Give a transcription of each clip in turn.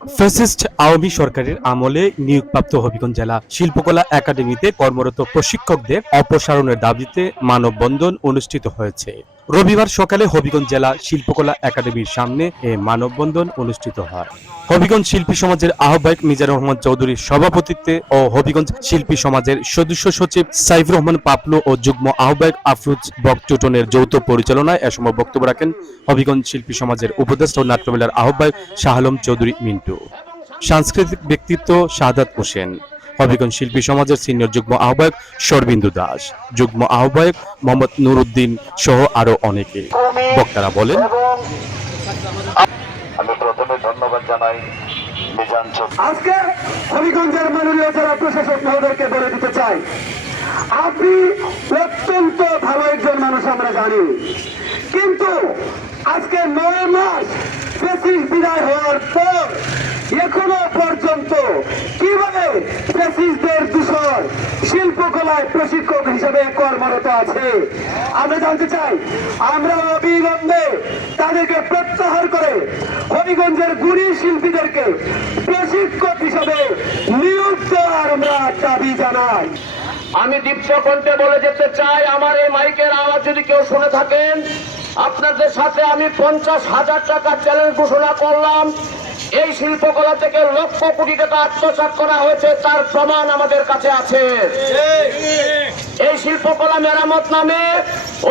Fascist Awami সরকারের আমলে নিয়োগপ্রাপ্ত হবিগঞ্জ জেলা শিল্পকলা একাডেমিতে কর্মরত প্রশিক্ষকদের অপসারণের দাবিতে মানববন্ধন অনুষ্ঠিত হয়েছে। রবিবার সকালে হবিগঞ্জ জেলা শিল্পকলা একাডেমির সামনে এ মানববন্ধন অনুষ্ঠিত হয়। হবিগঞ্জ শিল্পী সমাজের আহ্বায়ক মিজানুর রহমান চৌধুরীর সভাপতিত্বে ও হবিগঞ্জ শিল্পী সমাজের সদস্য সচিব সাইফুর রহমান পাপলু ও যুগ্ম আহ্বায়ক আফরোজ বকটুটনের যৌথ পরিচালনায় এ সময় বক্তব্য রাখেন হবিগঞ্জ শিল্পী সমাজের উপদেষ্টা ও নাট্যমেলার আহ্বায়ক শাহ আলম চৌধুরী মিন্টু, সাংস্কৃতিক ব্যক্তিত্ব শাহাদাত হোসেন, হবিগঞ্জ শিল্পী সমাজের সিনিয়র যুগ্ম আহ্বায়ক শরবিন্দু দাস, যুগ্ম আহ্বায়ক মোহাম্মদ নুরুদ্দিন সহ আরো অনেকে। বক্তারা বলেন, আমি প্রথমে ধন্যবাদ জানাই মিজান চৌধুরী। আজকে হবিগঞ্জের মাননীয় জেলা প্রশাসক মহোদয়কে বলে দিতে চাই, আপনি অত্যন্ত ভালো একজন মানুষ আমরা জানি, কিন্তু আজকে 9 মাস ফ্যাসিস্ট বিদায় হওয়ার পর এখনো পর্যন্ত কিভাবে ফ্যাসিস্টদের দূষণ শিল্পকলায় প্রশিক্ষক হিসেবে কর্মরত আছে আমরা জানতে চাই। আমরা অবিলম্বে তাদেরকে প্রত্যাহার করে হবিগঞ্জের গুণী শিল্পীদেরকে প্রশিক্ষক হিসেবে নিয়োগ দেওয়ার আমরা দাবি জানাই। আমি দীপ্ত কণ্ঠে বলে যেতে চাই, আমার এই মাইকের আওয়াজ যদি কেউ শুনে থাকেন, আপনাদের সাথে আমি 50,000 টাকার চ্যালেঞ্জ ঘোষণা করলাম। এই শিল্পকলা থেকে লক্ষ কোটি টাকা আত্মসাৎ করা হয়েছে, তার প্রমাণ আমাদের কাছে আছে। এই শিল্পকলা মেরামত নামে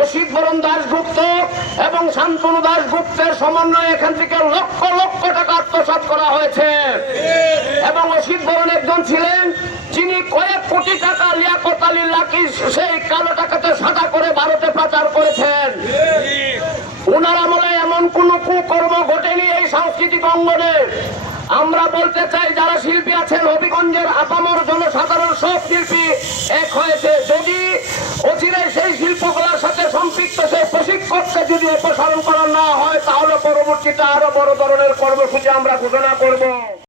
অসিত বরণ দাশগুপ্ত এবং শান্তনু দাশগুপ্তের সমন্বয়ে এখান থেকে লক্ষ লক্ষ টাকা আত্মসাৎ করা হয়েছে এবং অসিত বরণ একজন ছিলেন যিনি কয়েক কোটি টাকা লিয়াকত আলী লাকি সেই কালো টাকাতে সাদা করে ভারতে পাচার করেছেন। ওনার আমলে এমন কোন কুকর্ম ঘটেনি এই সাংস্কৃতিক অঙ্গনে। আমরা বলতে চাই, যারা শিল্পী আছেন হবিগঞ্জের আপামর জনসাধারণ সব শিল্পী এক হয়েছে। যদি অচিরে সেই শিল্পকলার সাথে সম্পৃক্ত সেই প্রশিক্ষককে যদি অপসারণ করা না হয়, তাহলে পরবর্তীতে আরো বড় ধরনের কর্মসূচি আমরা ঘোষণা করব।